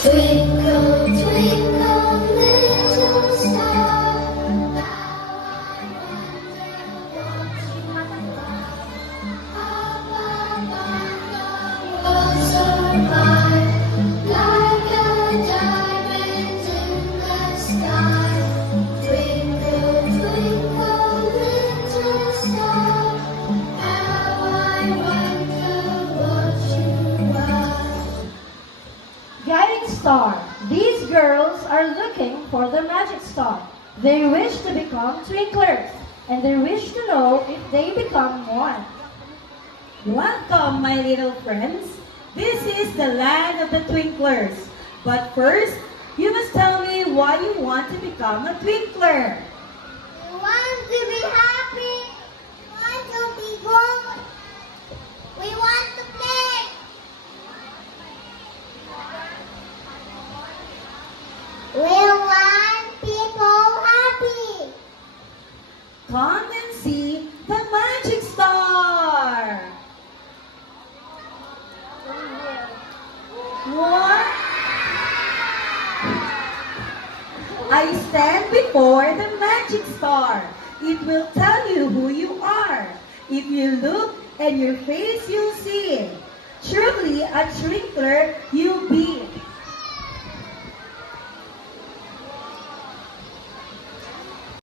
Twinkle, twinkle, little star, how I wonder what you are. Up above the world so bright, like a diamond in the sky. Twinkle, twinkle, little star, how I wonder what you are. Guiding star. These girls are looking for their magic star. They wish to become twinklers, and they wish to know if they become one. Welcome, my little friends. This is the land of the twinklers. But first, you must tell me why you want to become a twinkler. We want to be happy. We want to be good. We want to play. We want people happy. Come and see the magic star. What? I stand before the magic star. It will tell you who you are. If you look at your face, you'll see it. Truly a twinkler you be.